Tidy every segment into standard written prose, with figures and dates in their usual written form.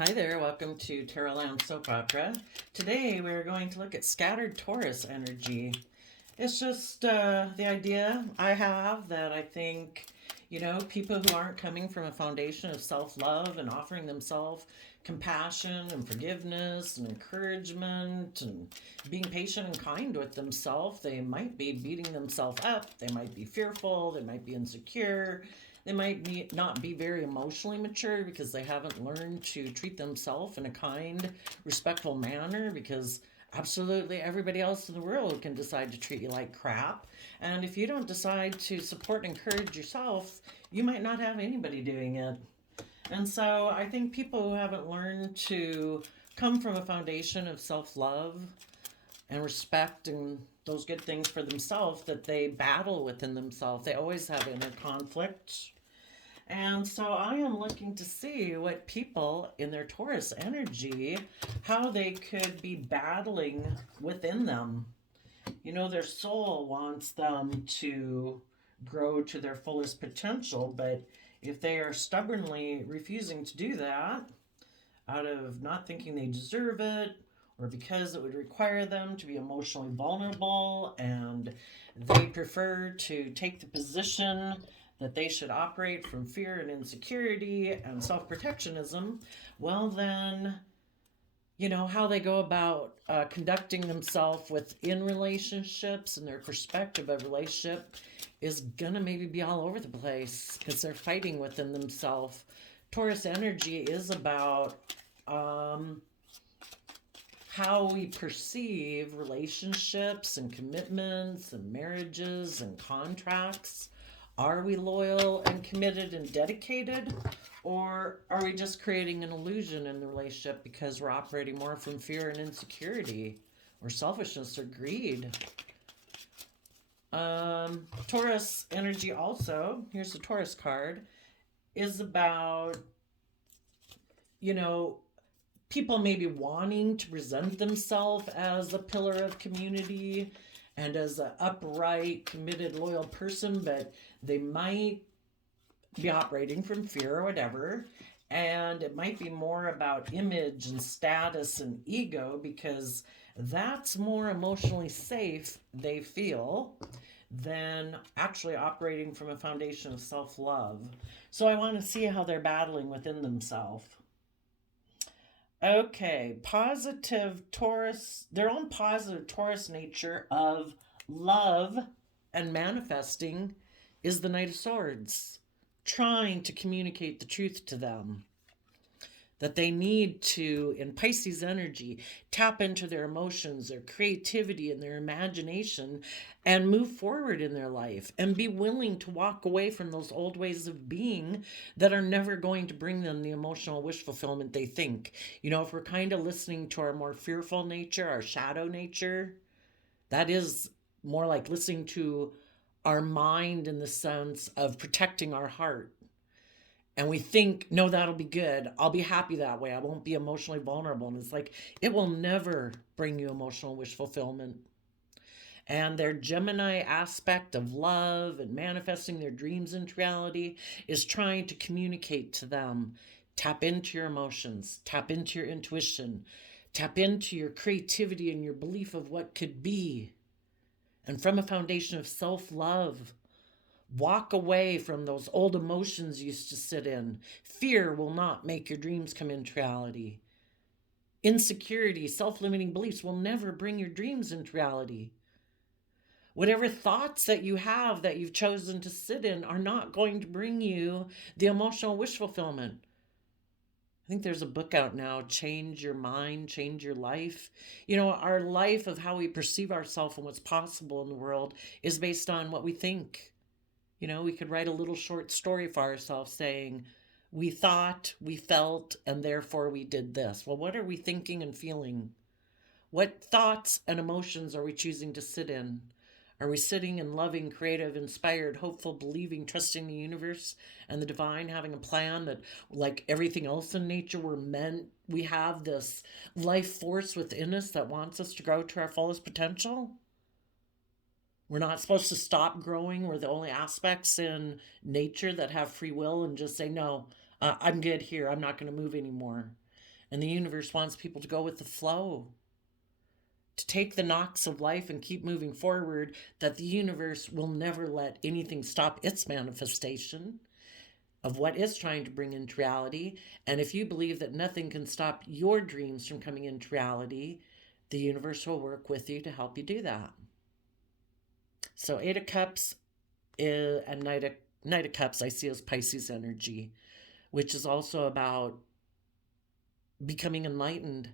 Hi there, welcome to Tarot Land Soap Opera. Today we're going to look at scattered Taurus energy. It's just the idea I have that I think, people who aren't coming from a foundation of self love and offering themselves compassion and forgiveness and encouragement and being patient and kind with themselves, they might be beating themselves up, they might be fearful, they might be insecure, they might not be very emotionally mature because they haven't learned to treat themselves in a kind, respectful manner because absolutely everybody else in the world can decide to treat you like crap. And if you don't decide to support and encourage yourself, you might not have anybody doing it. And so I think people who haven't learned to come from a foundation of self love and respect and those good things for themselves that they battle within themselves. They always have inner conflict. And so I am looking to see what people in their Taurus energy, how they could be battling within them. Their soul wants them to grow to their fullest potential, but if they are stubbornly refusing to do that, out of not thinking they deserve it, or because it would require them to be emotionally vulnerable and they prefer to take the position that they should operate from fear and insecurity and self protectionism, well, then, how they go about conducting themselves within relationships and their perspective of relationship is going to maybe be all over the place because they're fighting within themselves. Taurus energy is about how we perceive relationships and commitments and marriages and contracts. Are we loyal and committed and dedicated? Or are we just creating an illusion in the relationship because we're operating more from fear and insecurity or selfishness or greed? Taurus energy also, here's the Taurus card, is about, you know, people maybe wanting to present themselves as a pillar of community and as an upright, committed, loyal person, but they might be operating from fear or whatever. And it might be more about image and status and ego because that's more emotionally safe, they feel, than actually operating from a foundation of self love. So I want to see how they're battling within themselves. Okay, positive Taurus, their own positive Taurus nature of love and manifesting is the Knight of Swords, trying to communicate the truth to them. That they need to, in Pisces energy, tap into their emotions, their creativity, and their imagination and move forward in their life and be willing to walk away from those old ways of being that are never going to bring them the emotional wish fulfillment they think. If we're kind of listening to our more fearful nature, our shadow nature, that is more like listening to our mind in the sense of protecting our heart, and we think, no, that'll be good. I'll be happy that way. I won't be emotionally vulnerable. And it's like, it will never bring you emotional wish fulfillment. And their Gemini aspect of love and manifesting their dreams into reality is trying to communicate to them. Tap into your emotions, tap into your intuition, tap into your creativity and your belief of what could be. And from a foundation of self love, walk away from those old emotions you used to sit in. Fear will not make your dreams come into reality. Insecurity, self limiting beliefs will never bring your dreams into reality. Whatever thoughts that you have that you've chosen to sit in are not going to bring you the emotional wish fulfillment. I think there's a book out now, Change Your Mind, Change Your Life. Our life of how we perceive ourselves and what's possible in the world is based on what we think. We could write a little short story for ourselves saying, we thought, we felt, and therefore we did this. Well, what are we thinking and feeling? What thoughts and emotions are we choosing to sit in? Are we sitting in loving, creative, inspired, hopeful, believing, trusting the universe and the divine, having a plan that, like everything else in nature, we have this life force within us that wants us to grow to our fullest potential? We're not supposed to stop growing. We're the only aspects in nature that have free will and just say, no, I'm good here. I'm not going to move anymore. And the universe wants people to go with the flow, to take the knocks of life and keep moving forward, that the universe will never let anything stop its manifestation of what it's trying to bring into reality. And if you believe that nothing can stop your dreams from coming into reality, the universe will work with you to help you do that. So Eight of Cups and Knight of Cups I see as Pisces energy, which is also about becoming enlightened,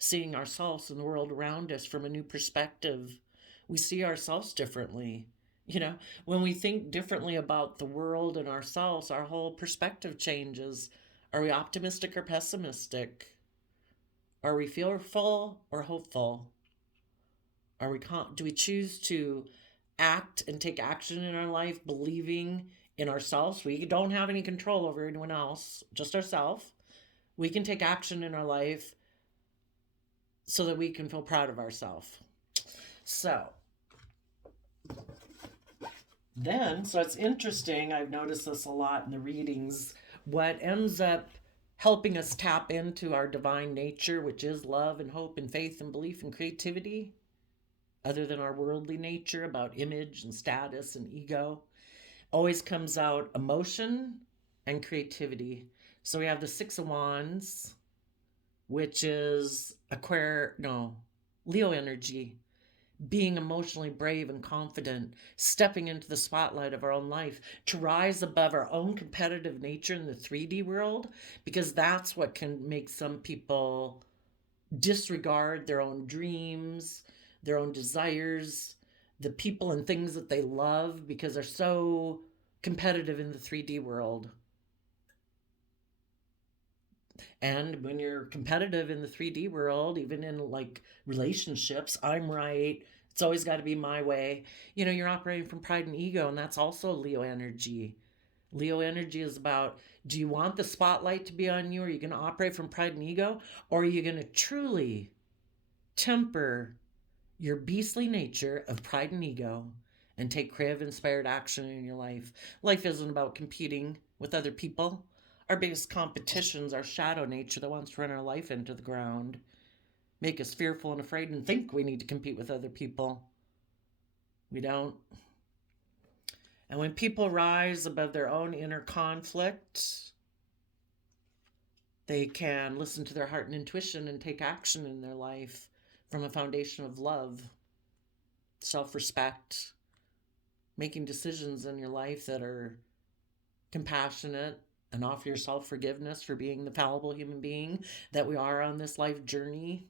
seeing ourselves and the world around us from a new perspective. We see ourselves differently. You know, when we think differently about the world and ourselves, our whole perspective changes. Are we optimistic or pessimistic? Are we fearful or hopeful? Do we choose to act and take action in our life, believing in ourselves? We don't have any control over anyone else, just ourselves. We can take action in our life so that we can feel proud of ourselves. So it's interesting. I've noticed this a lot in the readings. What ends up helping us tap into our divine nature, which is love and hope and faith and belief and creativity, other than our worldly nature about image and status and ego, always comes out emotion and creativity. So we have the Six of Wands, which is Leo energy, being emotionally brave and confident, stepping into the spotlight of our own life to rise above our own competitive nature in the 3D world, because that's what can make some people disregard their own dreams, their own desires, the people and things that they love, because they're so competitive in the 3D world. And when you're competitive in the 3D world, even in like relationships, I'm right, it's always got to be my way. You're operating from pride and ego, and that's also Leo energy. Leo energy is about, do you want the spotlight to be on you? Are you going to operate from pride and ego? Or are you going to truly temper your beastly nature of pride and ego and take creative, inspired action in your life? Life isn't about competing with other people. Our biggest competition's our shadow nature that wants to run our life into the ground, make us fearful and afraid, and think we need to compete with other people. We don't. And when people rise above their own inner conflict, they can listen to their heart and intuition and take action in their life from a foundation of love, self-respect, making decisions in your life that are compassionate, and offer yourself forgiveness for being the fallible human being that we are on this life journey.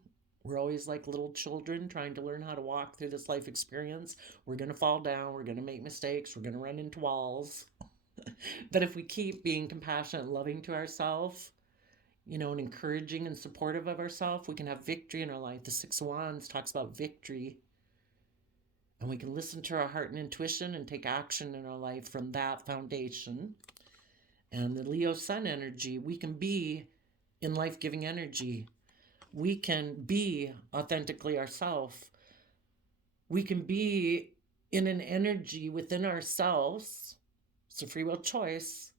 We're always like little children trying to learn how to walk through this life experience. We're going to fall down. We're going to make mistakes. We're going to run into walls. But if we keep being compassionate and loving to ourselves, and encouraging and supportive of ourselves, we can have victory in our life. The Six of Wands talks about victory. And we can listen to our heart and intuition and take action in our life from that foundation. And the Leo Sun energy, we can be in life-giving energy. We can be authentically ourselves. We can be in an energy within ourselves. It's a free will choice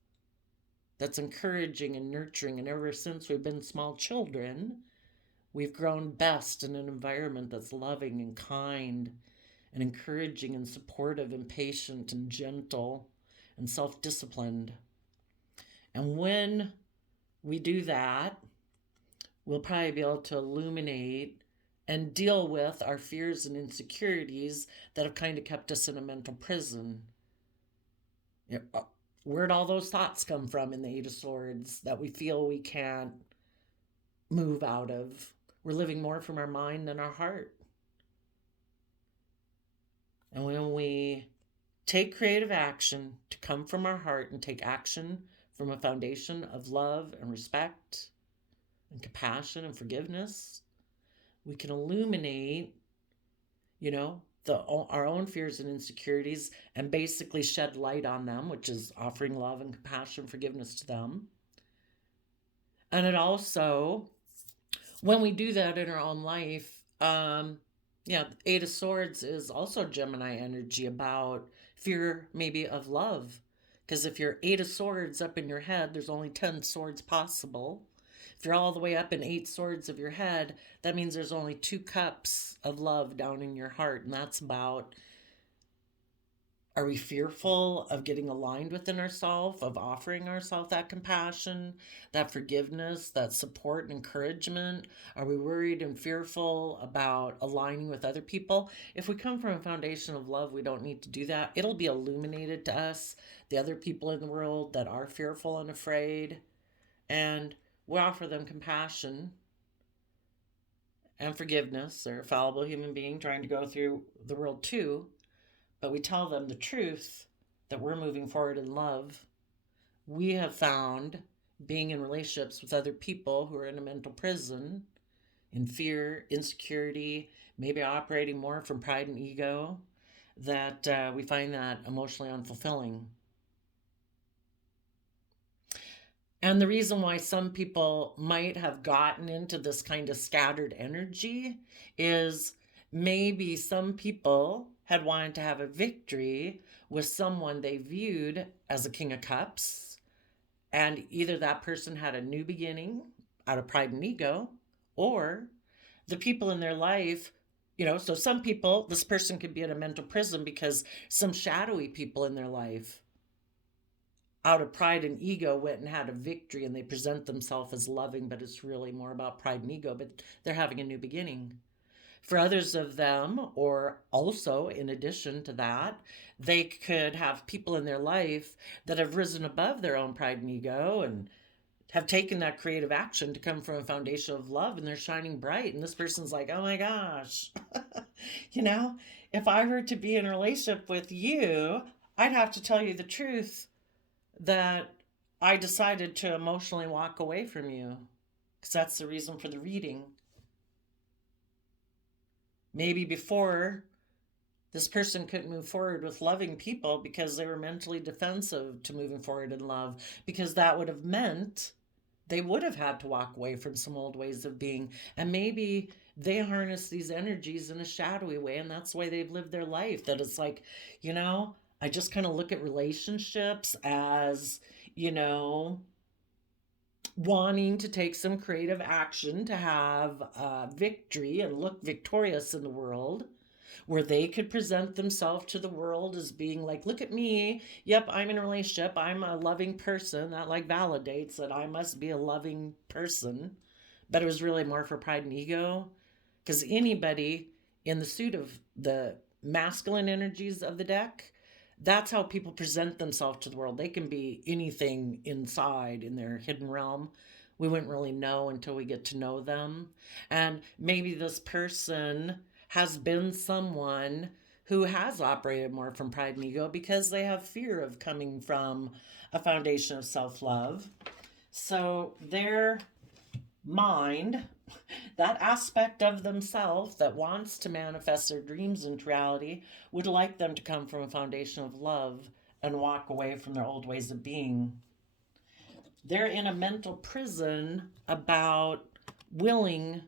that's encouraging and nurturing. And ever since we've been small children, we've grown best in an environment that's loving and kind and encouraging and supportive and patient and gentle and self-disciplined. And when we do that, we'll probably be able to illuminate and deal with our fears and insecurities that have kind of kept us in a mental prison. Where'd all those thoughts come from in the Eight of Swords that we feel we can't move out of? We're living more from our mind than our heart. And when we take creative action to come from our heart and take action from a foundation of love and respect and compassion and forgiveness, we can illuminate, our own fears and insecurities and basically shed light on them, which is offering love and compassion and forgiveness to them. And it also, when we do that in our own life, Eight of Swords is also Gemini energy, about fear maybe of love. Because if you're Eight of Swords up in your head, there's only 10 swords possible. If you're all the way up in 8 swords of your head, that means there's only 2 cups of love down in your heart. And that's about, are we fearful of getting aligned within ourselves, of offering ourselves that compassion, that forgiveness, that support and encouragement? Are we worried and fearful about aligning with other people? If we come from a foundation of love, we don't need to do that. It'll be illuminated to us, the other people in the world that are fearful and afraid, and we offer them compassion and forgiveness. They're a fallible human being trying to go through the world too. But we tell them the truth that we're moving forward in love. We have found, being in relationships with other people who are in a mental prison, in fear, insecurity, maybe operating more from pride and ego, that we find that emotionally unfulfilling. And the reason why some people might have gotten into this kind of scattered energy is maybe some people had wanted to have a victory with someone they viewed as a King of Cups, and either that person had a new beginning out of pride and ego, or the people in their life, so some people, this person could be in a mental prison because some shadowy people in their life, out of pride and ego, went and had a victory, and they present themselves as loving, but it's really more about pride and ego, but they're having a new beginning. For others of them, or also in addition to that, they could have people in their life that have risen above their own pride and ego and have taken that creative action to come from a foundation of love, and they're shining bright. And this person's like, oh my gosh, if I were to be in a relationship with you, I'd have to tell you the truth that I decided to emotionally walk away from you, because that's the reason for the reading. Maybe before, this person couldn't move forward with loving people because they were mentally defensive to moving forward in love, because that would have meant they would have had to walk away from some old ways of being. And maybe they harness these energies in a shadowy way, and that's the way they've lived their life. That it's like, I just kind of look at relationships as, wanting to take some creative action to have victory and look victorious in the world, where they could present themselves to the world as being like, look at me, yep, I'm in a relationship, I'm a loving person. That validates that I must be a loving person. But it was really more for pride and ego, because anybody in the suit of the masculine energies of the deck, that's how people present themselves to the world. They can be anything inside in their hidden realm. We wouldn't really know until we get to know them. And maybe this person has been someone who has operated more from pride and ego because they have fear of coming from a foundation of self-love. So their mind, that aspect of themselves that wants to manifest their dreams into reality, would like them to come from a foundation of love and walk away from their old ways of being. They're in a mental prison about willing,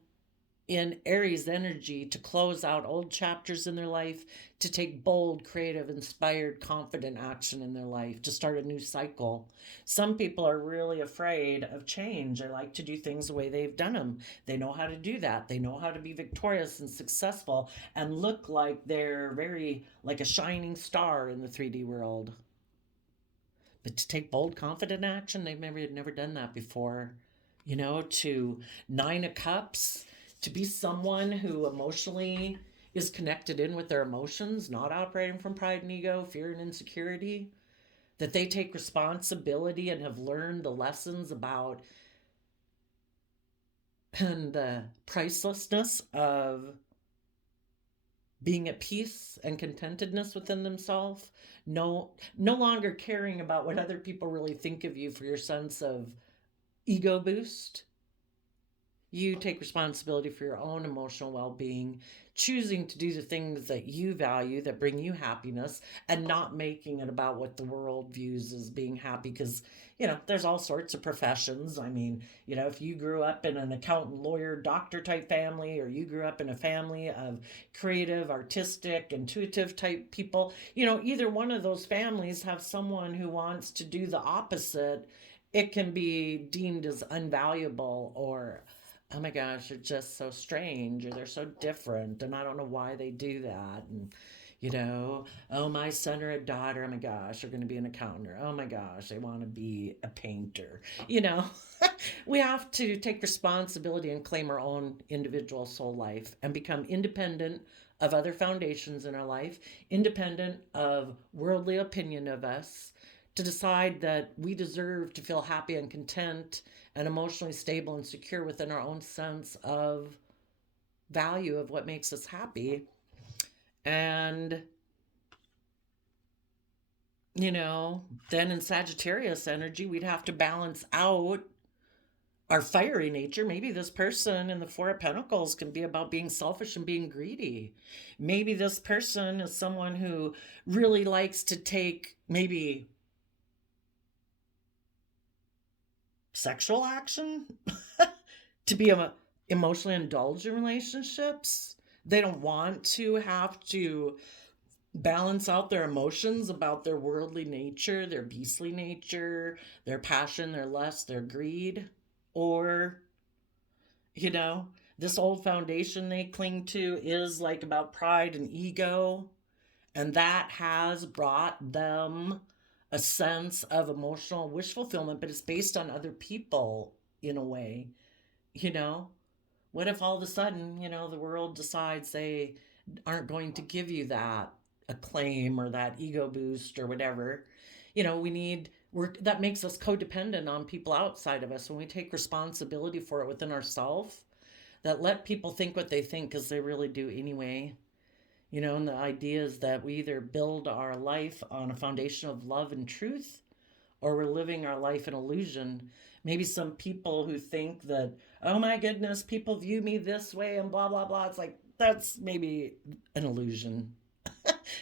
in Aries energy, to close out old chapters in their life, to take bold, creative, inspired, confident action in their life, to start a new cycle. Some people are really afraid of change. They like to do things the way they've done them. They know how to do that. They know how to be victorious and successful and look like they're very like a shining star in the 3D world. But to take bold, confident action, they've never done that before. To 9 of Cups, to be someone who emotionally is connected in with their emotions, not operating from pride and ego, fear and insecurity, that they take responsibility and have learned the lessons about and the pricelessness of being at peace and contentedness within themselves, no longer caring about what other people really think of you for your sense of ego boost. You take responsibility for your own emotional well-being, choosing to do the things that you value, that bring you happiness, and not making it about what the world views as being happy. Because, there's all sorts of professions. If you grew up in an accountant, lawyer, doctor type family, or you grew up in a family of creative, artistic, intuitive type people, either one of those families have someone who wants to do the opposite it can be deemed as unvaluable, or oh my gosh, they're just so strange, or they're so different and I don't know why they do that. And oh, my son or a daughter, oh my gosh, they're going to be an accountant, or oh my gosh, they want to be a painter. you know we have to take responsibility and claim our own individual soul life and become independent of other foundations in our life, independent of worldly opinion of us, to decide that we deserve to feel happy and content and emotionally stable and secure within our own sense of value of what makes us happy. And, then in Sagittarius energy, we'd have to balance out our fiery nature. Maybe this person in the Four of Pentacles can be about being selfish and being greedy. Maybe this person is someone who really likes to take maybe sexual action to be emotionally indulge in relationships. They don't want to have to balance out their emotions about their worldly nature, their beastly nature, their passion, their lust, their greed. Or, this old foundation they cling to is like about pride and ego. And that has brought them a sense of emotional wish fulfillment, but it's based on other people in a way. You know, what if all of a sudden, the world decides they aren't going to give you that acclaim or that ego boost or whatever? That makes us codependent on people outside of us when we take responsibility for it within ourselves. That let people think what they think, because they really do anyway. And the idea is that we either build our life on a foundation of love and truth, or we're living our life in illusion. Maybe some people who think that, oh my goodness, people view me this way and blah, blah, blah. It's like, that's maybe an illusion.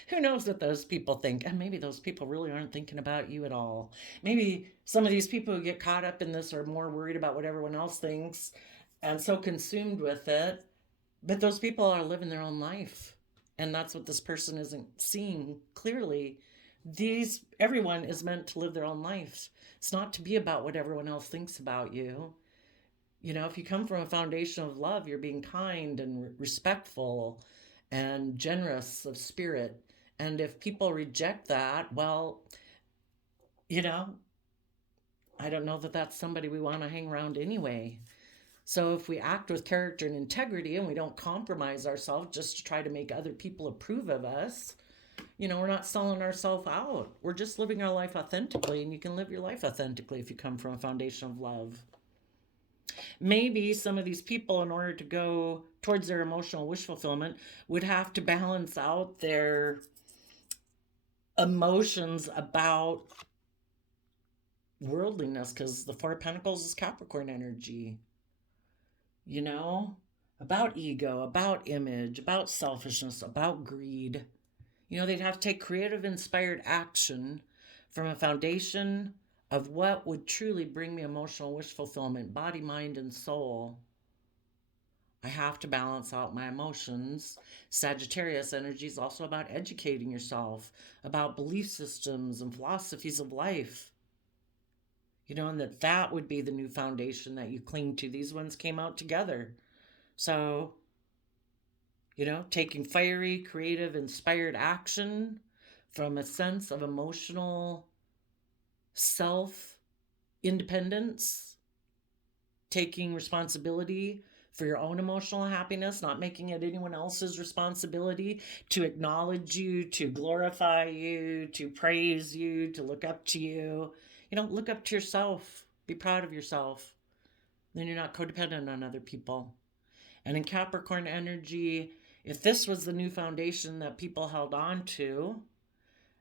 Who knows what those people think? And maybe those people really aren't thinking about you at all. Maybe some of these people who get caught up in this are more worried about what everyone else thinks and so consumed with it. But those people are living their own life. And that's what this person isn't seeing clearly. Everyone is meant to live their own life. It's not to be about what everyone else thinks about you. If you come from a foundation of love, you're being kind and respectful and generous of spirit. And if people reject that, well, I don't know that that's somebody we want to hang around anyway. So if we act with character and integrity and we don't compromise ourselves just to try to make other people approve of us, we're not selling ourselves out. We're just living our life authentically, and you can live your life authentically if you come from a foundation of love. Maybe some of these people, in order to go towards their emotional wish fulfillment, would have to balance out their emotions about worldliness, because the Four of Pentacles is Capricorn energy. About ego, about image, about selfishness, about greed. They'd have to take creative, inspired action from a foundation of what would truly bring me emotional wish fulfillment, body, mind, and soul. I have to balance out my emotions. Sagittarius energy is also about educating yourself, about belief systems and philosophies of life. And that would be the new foundation that you cling to. These ones came out together. So, taking fiery, creative, inspired action from a sense of emotional self-independence, taking responsibility for your own emotional happiness, not making it anyone else's responsibility, to acknowledge you, to glorify you, to praise you, to look up to you. Look up to yourself. Be proud of yourself. Then you're not codependent on other people. And in Capricorn energy, if this was the new foundation that people held on to,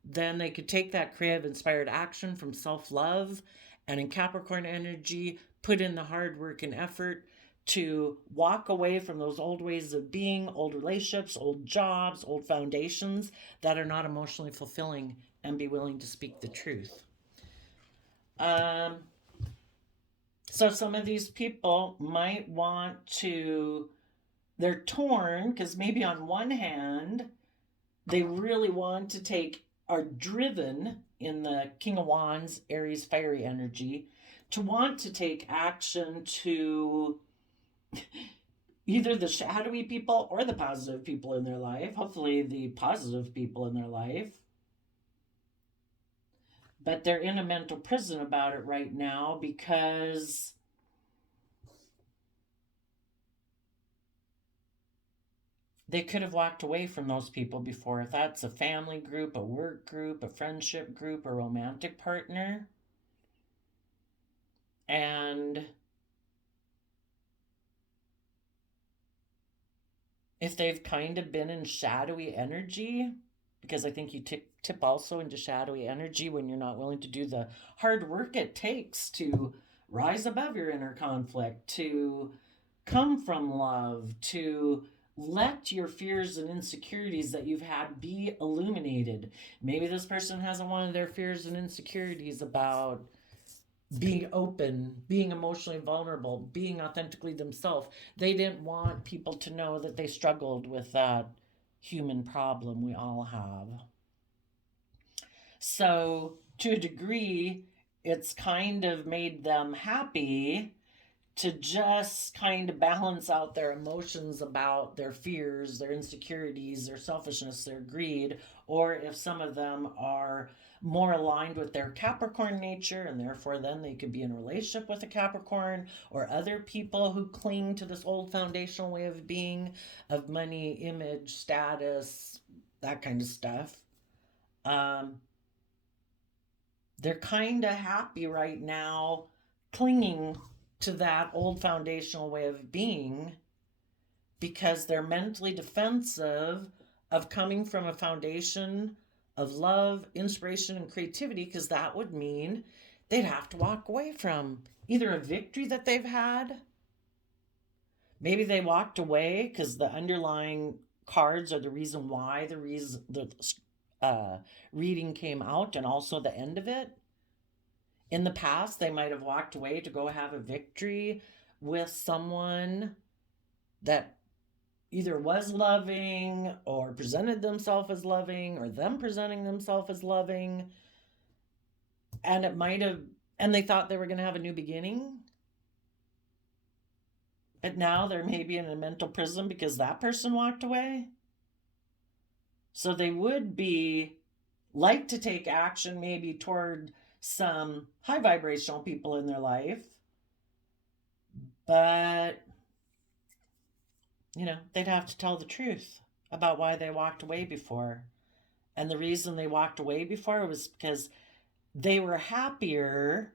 then they could take that creative, inspired action from self-love, and in Capricorn energy, put in the hard work and effort to walk away from those old ways of being, old relationships, old jobs, old foundations that are not emotionally fulfilling, and be willing to speak the truth. So some of these people might want to, they're torn, because maybe on one hand, they really want to are driven in the King of Wands, Aries fiery energy, to want to take action to either the shadowy people or the positive people in their life, hopefully the positive people in their life. But they're in a mental prison about it right now because they could have walked away from those people before. If that's a family group, a work group, a friendship group, a romantic partner. And if they've kind of been in shadowy energy, because I think you tip also into shadowy energy when you're not willing to do the hard work it takes to rise above your inner conflict, to come from love, to let your fears and insecurities that you've had be illuminated. Maybe this person hasn't wanted their fears and insecurities about being open, being emotionally vulnerable, being authentically themselves. They didn't want people to know that they struggled with that human problem we all have. So, to a degree, it's kind of made them happy to just kind of balance out their emotions about their fears, their insecurities, their selfishness, their greed, or if some of them are more aligned with their Capricorn nature, and therefore then they could be in a relationship with a Capricorn, or other people who cling to this old foundational way of being, of money, image, status, that kind of stuff. They're kind of happy right now clinging to that old foundational way of being because they're mentally defensive of coming from a foundation of love, inspiration, and creativity, because that would mean they'd have to walk away from either a victory that they've had. Maybe they walked away because the underlying cards are the reason why the reading came out, and also the end of it. In the past, they might have walked away to go have a victory with someone that either was loving or presented themselves as loving, or them presenting themselves as loving. And it might have, and they thought they were going to have a new beginning. But now they're maybe in a mental prison because that person walked away. So they would be like to take action maybe toward some high vibrational people in their life, but they'd have to tell the truth about why they walked away before. And the reason they walked away before was because they were happier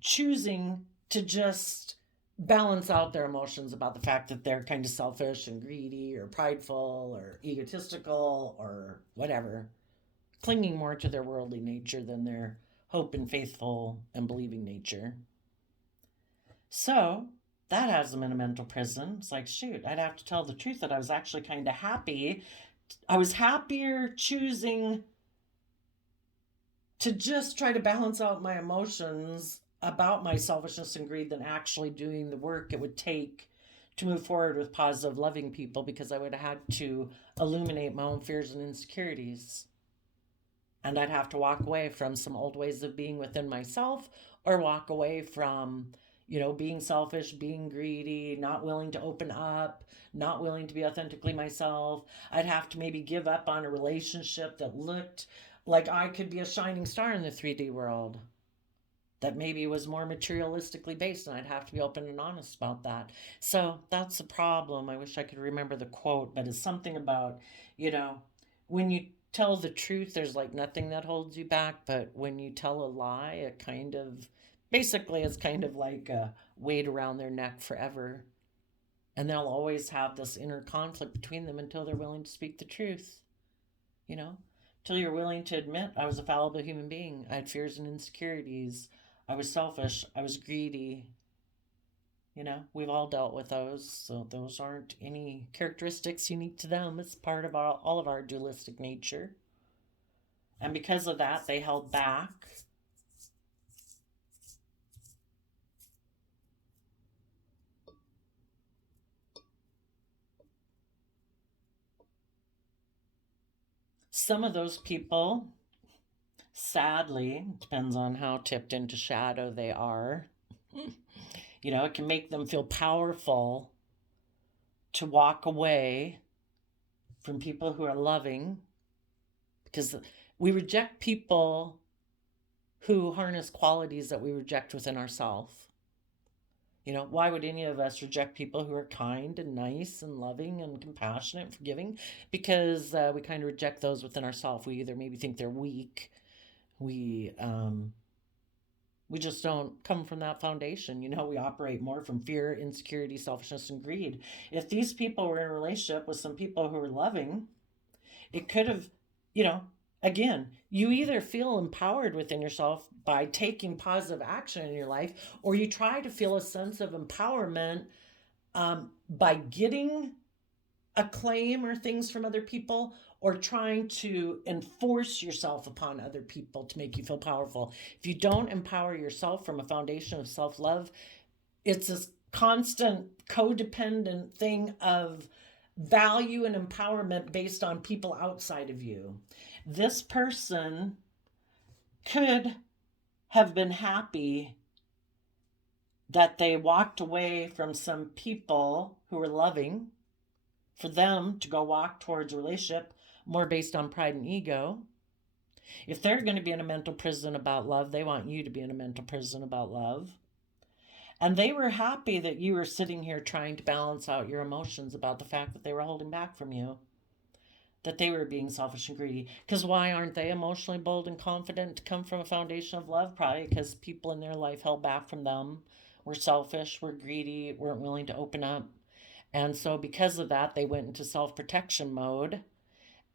choosing to just balance out their emotions about the fact that they're kind of selfish and greedy or prideful or egotistical or whatever, clinging more to their worldly nature than their hope and faithful and believing nature. So that has them in a mental prison. It's like, shoot, I'd have to tell the truth that I was actually kind of happy. I was happier choosing to just try to balance out my emotions about my selfishness and greed than actually doing the work it would take to move forward with positive, loving people, because I would have had to illuminate my own fears and insecurities. And I'd have to walk away from some old ways of being within myself, or walk away from, being selfish, being greedy, not willing to open up, not willing to be authentically myself. I'd have to maybe give up on a relationship that looked like I could be a shining star in the 3D world, that maybe was more materialistically based, and I'd have to be open and honest about that. So that's the problem. I wish I could remember the quote, but it's something about, when you tell the truth, there's like nothing that holds you back, but when you tell a lie, it kind of, basically it's kind of like a weight around their neck forever. And they'll always have this inner conflict between them until they're willing to speak the truth, until you're willing to admit, I was a fallible human being. I had fears and insecurities. I was selfish. I was greedy. We've all dealt with those. So those aren't any characteristics unique to them. It's part of all of our dualistic nature. And because of that, they held back. Some of those people sadly, it depends on how tipped into shadow they are. It can make them feel powerful to walk away from people who are loving, because we reject people who harness qualities that we reject within ourselves. Why would any of us reject people who are kind and nice and loving and compassionate and forgiving? Because we kind of reject those within ourselves. We either maybe think they're weak. We just don't come from that foundation. We operate more from fear, insecurity, selfishness, and greed. If these people were in a relationship with some people who were loving, it could have, again, you either feel empowered within yourself by taking positive action in your life, or you try to feel a sense of empowerment by getting acclaim or things from other people, or trying to enforce yourself upon other people to make you feel powerful. If you don't empower yourself from a foundation of self-love, it's this constant codependent thing of value and empowerment based on people outside of you. This person could have been happy that they walked away from some people who were loving, for them to go walk towards a relationship more based on pride and ego. If they're going to be in a mental prison about love, they want you to be in a mental prison about love. And they were happy that you were sitting here trying to balance out your emotions about the fact that they were holding back from you, that they were being selfish and greedy. Because why aren't they emotionally bold and confident to come from a foundation of love? Probably because people in their life held back from them, were selfish, were greedy, weren't willing to open up. And so because of that, they went into self-protection mode,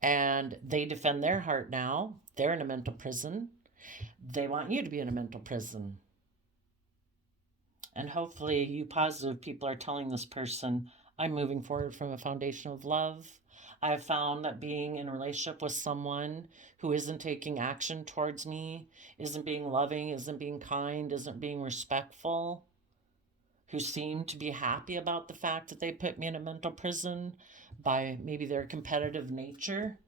and they defend their heart now. They're in a mental prison. They want you to be in a mental prison. And hopefully you positive people are telling this person, I'm moving forward from a foundation of love. I have found that being in a relationship with someone who isn't taking action towards me, isn't being loving, isn't being kind, isn't being respectful, who seem to be happy about the fact that they put me in a mental prison by maybe their competitive nature.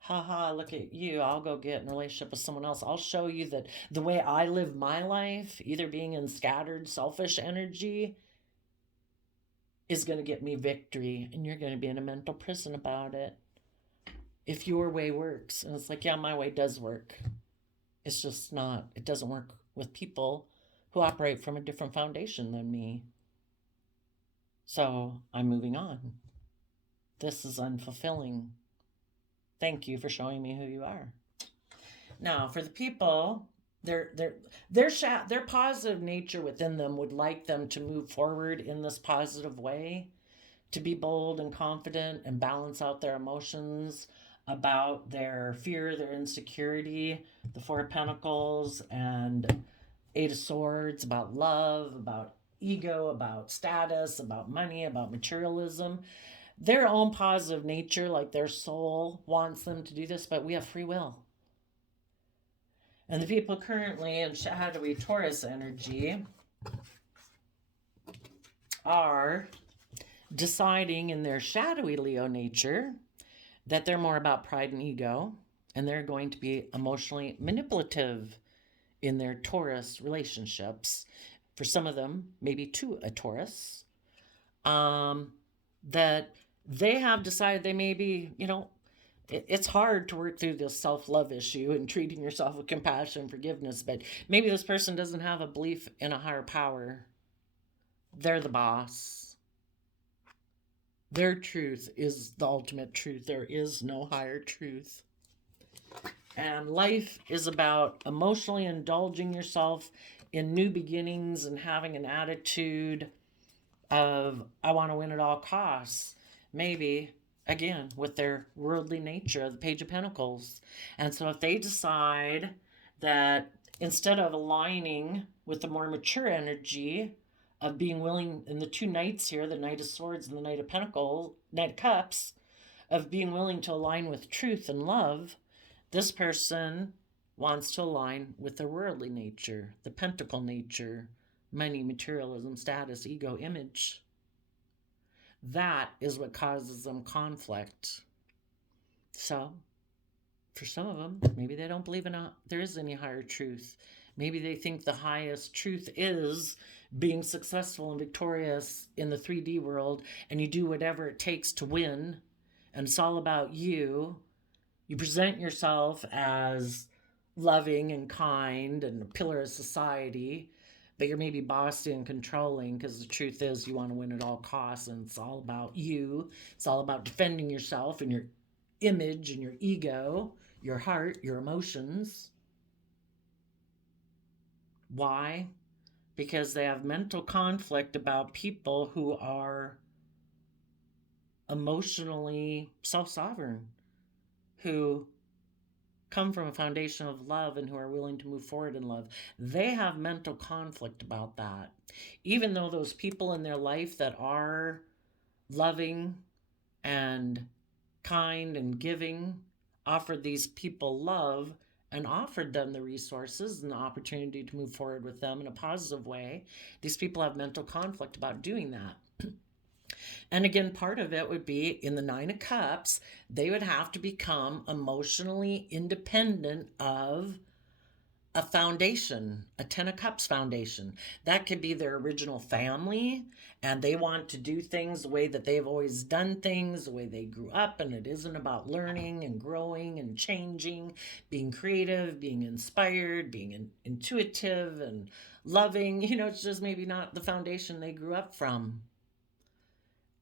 Haha, look at you. I'll go get in a relationship with someone else. I'll show you that the way I live my life, either being in scattered, selfish energy, is going to get me victory. And you're going to be in a mental prison about it. If your way works. And it's like, yeah, my way does work. It's just not, it doesn't work with people who operate from a different foundation than me. So I'm moving on. This is unfulfilling. Thank you for showing me who you are. Now, for the people, their positive nature within them would like them to move forward in this positive way, to be bold and confident and balance out their emotions about their fear, their insecurity, the Four of Pentacles and Eight of Swords, about love, about ego, about status, about money, about materialism. Their own positive nature, like their soul, wants them to do this, but we have free will. And the people currently in shadowy Taurus energy are deciding in their shadowy Leo nature that they're more about pride and ego, and they're going to be emotionally manipulative in their Taurus relationships. For some of them, maybe to a Taurus, that they have decided they may be, it's hard to work through this self-love issue and treating yourself with compassion and forgiveness, but maybe this person doesn't have a belief in a higher power. They're the boss. Their truth is the ultimate truth. There is no higher truth. And life is about emotionally indulging yourself in new beginnings and having an attitude of, I want to win at all costs. Maybe, again, with their worldly nature, the Page of Pentacles. And so if they decide that instead of aligning with the more mature energy of being willing, and the two knights here, the Knight of Swords and the Knight of Pentacles, Knight of Cups, of being willing to align with truth and love, this person wants to align with their worldly nature, the Pentacle nature, money, materialism, status, ego, image. That is what causes them conflict. So For some of them, maybe they don't believe there is any higher truth. Maybe they think the highest truth is being successful and victorious in the 3D world, and you do whatever it takes to win, and it's all about you. You present yourself as loving and kind and a pillar of society, but you're maybe bossy and controlling, because the truth is you want to win at all costs, and it's all about you. It's all about defending yourself and your image and your ego, your heart, your emotions. Why? Because they have mental conflict about people who are emotionally self-sovereign, who come from a foundation of love and who are willing to move forward in love. They have mental conflict about that. Even though those people in their life that are loving and kind and giving offered these people love and offered them the resources and the opportunity to move forward with them in a positive way, these people have mental conflict about doing that. And again, part of it would be in the Nine of Cups, they would have to become emotionally independent of a foundation, a Ten of Cups foundation. That could be their original family, and they want to do things the way that they've always done things, the way they grew up, and it isn't about learning and growing and changing, being creative, being inspired, being intuitive and loving. It's just maybe not the foundation they grew up from.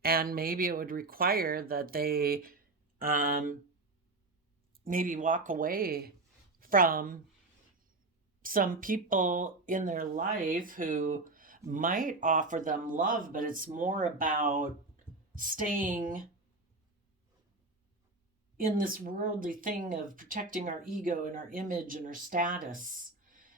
And maybe it would require that they maybe walk away from some people in their life who might offer them love, but it's more about staying in this worldly thing of protecting our ego and our image and our status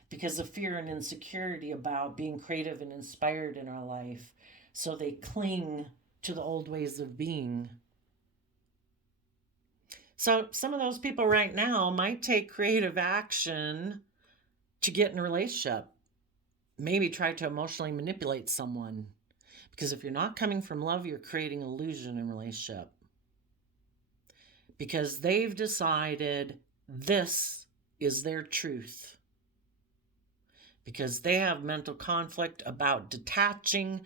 because of fear and insecurity about being creative and inspired in our life. So they cling to the old ways of being. So some of those people right now might take creative action to get in a relationship. Maybe try to emotionally manipulate someone. Because if you're not coming from love, you're creating illusion in a relationship. Because they've decided this is their truth. Because they have mental conflict about detaching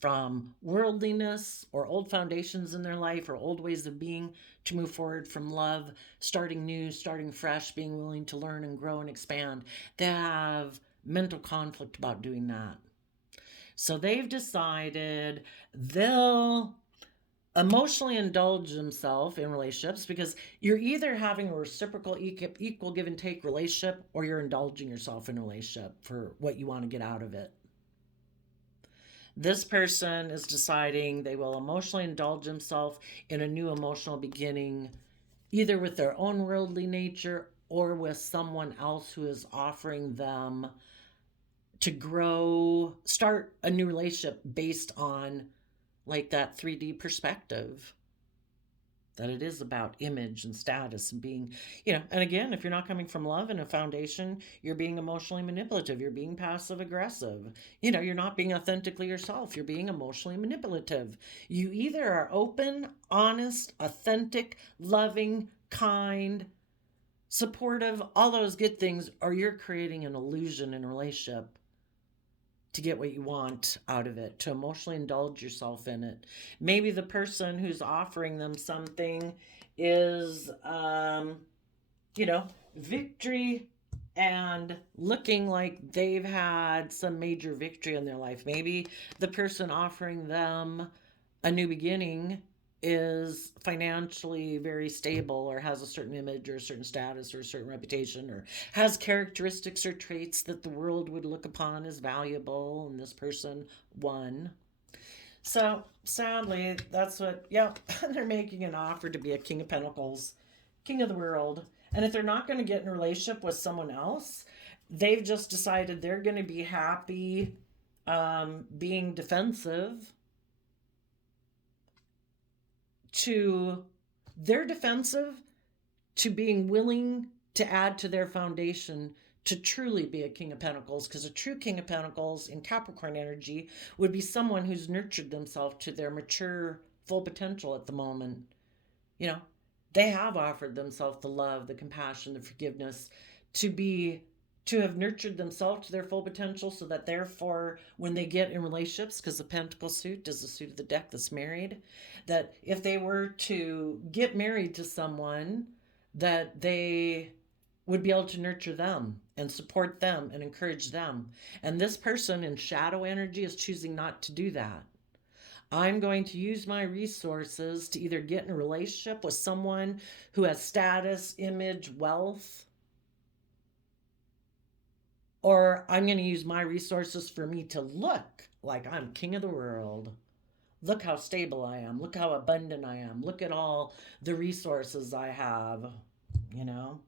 from worldliness or old foundations in their life or old ways of being to move forward from love, starting new, starting fresh, being willing to learn and grow and expand. They have mental conflict about doing that. So they've decided they'll emotionally indulge themselves in relationships, because you're either having a reciprocal equal give and take relationship, or you're indulging yourself in a relationship for what you want to get out of it. This person is deciding they will emotionally indulge themselves in a new emotional beginning, either with their own worldly nature or with someone else who is offering them to grow, start a new relationship based on like that 3D perspective. That it is about image and status and being, and again, if you're not coming from love and a foundation, you're being emotionally manipulative. You're being passive aggressive. You're not being authentically yourself. You're being emotionally manipulative. You either are open, honest, authentic, loving, kind, supportive, all those good things, or you're creating an illusion in a relationship to get what you want out of it, to emotionally indulge yourself in it. Maybe the person who's offering them something is, victory and looking like they've had some major victory in their life. Maybe the person offering them a new beginning is financially very stable, or has a certain image or a certain status or a certain reputation, or has characteristics or traits that the world would look upon as valuable, and this person won. So sadly, that's what, they're making an offer to be a King of Pentacles, King of the world. And if they're not going to get in a relationship with someone else, they've just decided they're going to be happy being defensive. They're defensive to being willing to add to their foundation to truly be a King of Pentacles, because a true King of Pentacles in Capricorn energy would be someone who's nurtured themselves to their mature full potential at the moment. They have offered themselves the love, the compassion, the forgiveness, to have nurtured themselves to their full potential, so that therefore when they get in relationships, because the pentacle suit is the suit of the deck that's married, that if they were to get married to someone, that they would be able to nurture them and support them and encourage them. And this person in shadow energy is choosing not to do that. I'm going to use my resources to either get in a relationship with someone who has status, image, wealth, or I'm going to use my resources for me to look like I'm king of the world. Look how stable I am. Look how abundant I am. Look at all the resources I have, you know?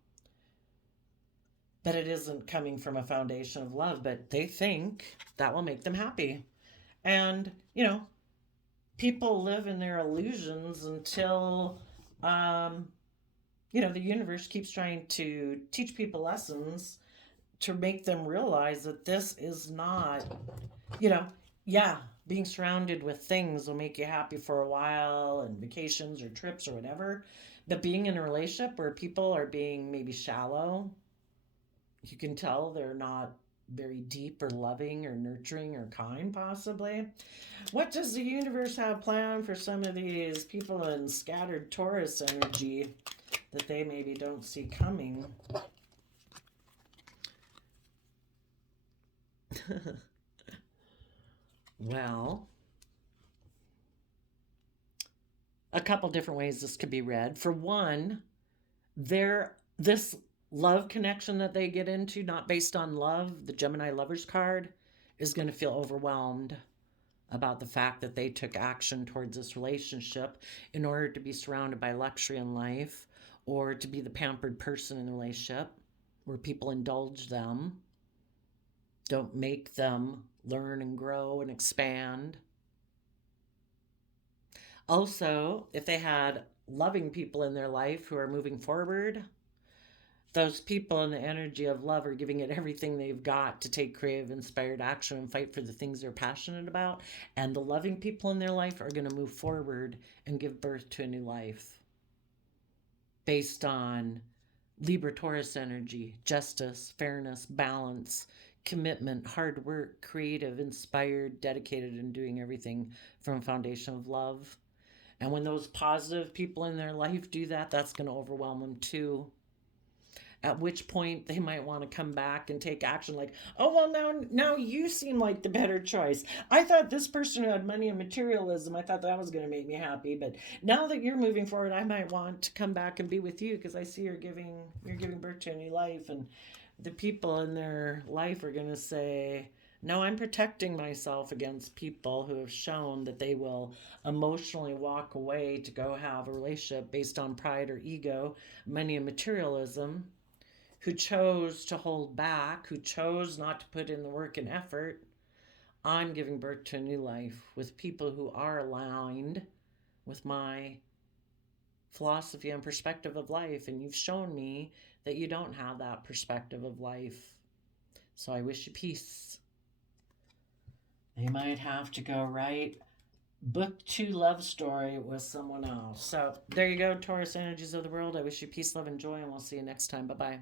But it isn't coming from a foundation of love, but they think that will make them happy. And, people live in their illusions until, the universe keeps trying to teach people lessons to make them realize that this is not, yeah, being surrounded with things will make you happy for a while and vacations or trips or whatever. But being in a relationship where people are being maybe shallow, you can tell they're not very deep or loving or nurturing or kind, possibly. What does the universe have planned for some of these people in scattered Taurus energy that they maybe don't see coming? Well, a couple different ways this could be read. For one, this love connection that they get into, not based on love, the Gemini lovers card, is going to feel overwhelmed about the fact that they took action towards this relationship in order to be surrounded by luxury in life, or to be the pampered person in the relationship where people indulge them, don't make them learn and grow and expand. Also, if they had loving people in their life who are moving forward, those people in the energy of love are giving it everything they've got to take creative, inspired action and fight for the things they're passionate about. And the loving people in their life are going to move forward and give birth to a new life based on Libra Taurus energy, justice, fairness, balance, commitment, hard work, creative, inspired, dedicated, and doing everything from a foundation of love. And when those positive people in their life do that, that's going to overwhelm them too. At which point they might want to come back and take action, like, oh, well, now you seem like the better choice. I thought this person who had money and materialism, I thought that was going to make me happy, but now that you're moving forward, I might want to come back and be with you, because I see you're giving birth to a new life. And the people in their life are going to say, no, I'm protecting myself against people who have shown that they will emotionally walk away to go have a relationship based on pride or ego, money and materialism, who chose to hold back, who chose not to put in the work and effort. I'm giving birth to a new life with people who are aligned with my philosophy and perspective of life. And you've shown me that you don't have that perspective of life. So I wish you peace. They might have to go write book 2 love story with someone else. So there you go, Taurus energies of the world. I wish you peace, love, and joy, and we'll see you next time. Bye-bye.